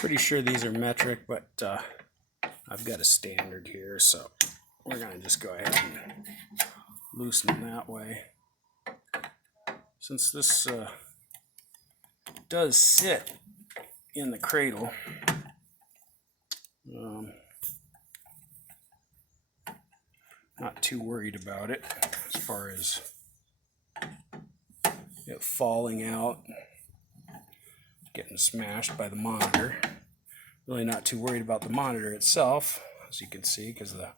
Pretty sure these are metric, but I've got a standard here, so we're going to just go ahead and loosen them that way. Since this does sit in the cradle, not too worried about it as far as it falling out, getting smashed by the monitor. Really not too worried about the monitor itself, as you can see, because of the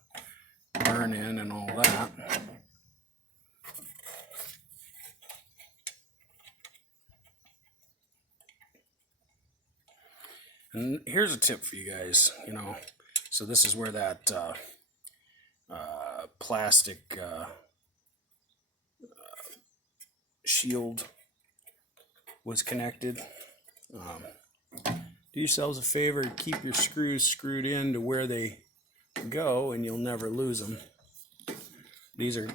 burn in and all that. And here's a tip for you guys, so this is where that plastic shield was connected. Do yourselves a favor, keep your screws screwed in to where they go and you'll never lose them. These are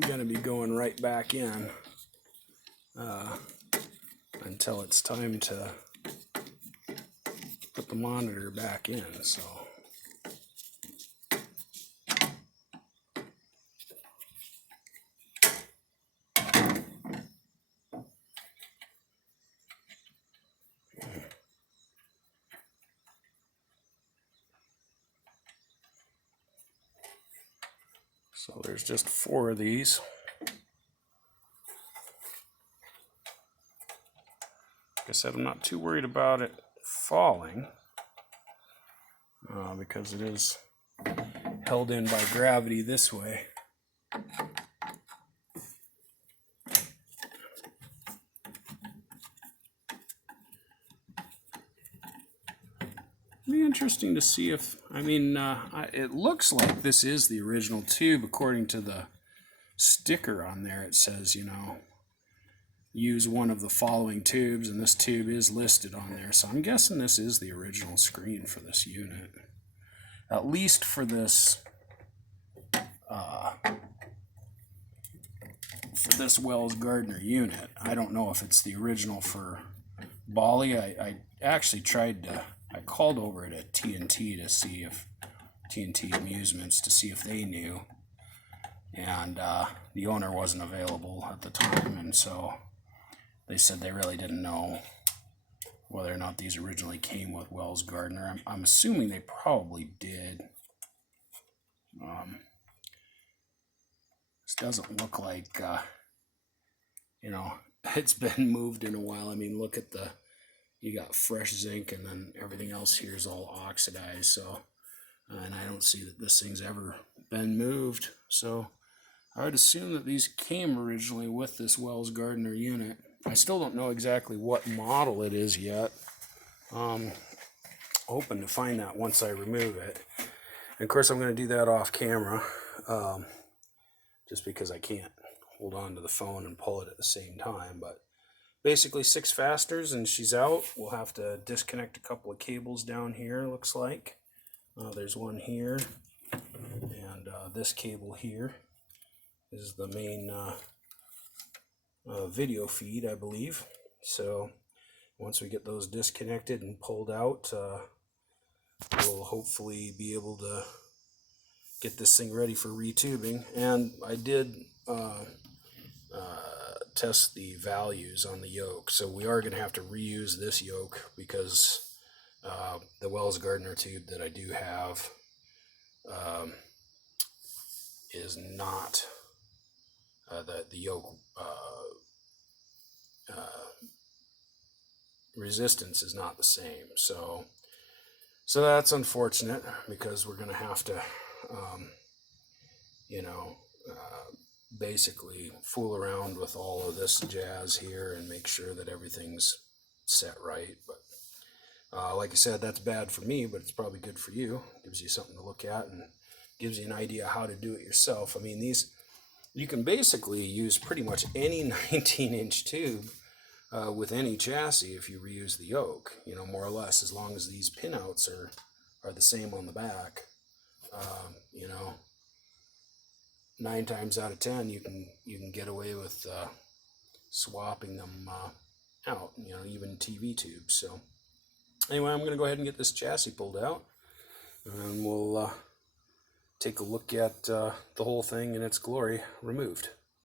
going to be going right back in until it's time to put the monitor back in. So there's just 4 of these. Like I said, I'm not too worried about it falling because it is held in by gravity this way. It'd be interesting to see if, it looks like this is the original tube according to the sticker on there. It says, use one of the following tubes, and this tube is listed on there. So I'm guessing this is the original screen for this unit, at least for this Wells Gardner unit. I don't know if it's the original for Bali. I actually I called over at TNT to see if TNT Amusements to see if they knew, and the owner wasn't available at the time, and so they said they really didn't know whether or not these originally came with Wells Gardner. I'm assuming they probably did. This doesn't look like, it's been moved in a while. I mean, look at you got fresh zinc, and then everything else here is all oxidized. So, and I don't see that this thing's ever been moved. So I would assume that these came originally with this Wells Gardner unit. I still don't know exactly what model it is yet. Hoping to find that once I remove it. And of course, I'm going to do that off camera, just because I can't hold on to the phone and pull it at the same time. But basically 6 fasters and she's out. We'll have to disconnect a couple of cables down here, looks like. There's one here, and this cable here is the main video feed, I believe. So once we get those disconnected and pulled out, we'll hopefully be able to get this thing ready for retubing. And I did test the values on the yoke, so we are going to have to reuse this yoke because the Wells Gardner tube that I do have is not the yoke resistance is not the same. So that's unfortunate because we're going to have to basically fool around with all of this jazz here and make sure that everything's set right. But like I said, that's bad for me, but it's probably good for you. It gives you something to look at and gives you an idea how to do it yourself. I mean, you can basically use pretty much any 19-inch tube with any chassis if you reuse the yoke, more or less, as long as these pinouts are the same on the back. 9 times out of 10 you can get away with swapping them out, even TV tubes. So Anyway, I'm going to go ahead and get this chassis pulled out, and we'll take a look at the whole thing in its glory removed.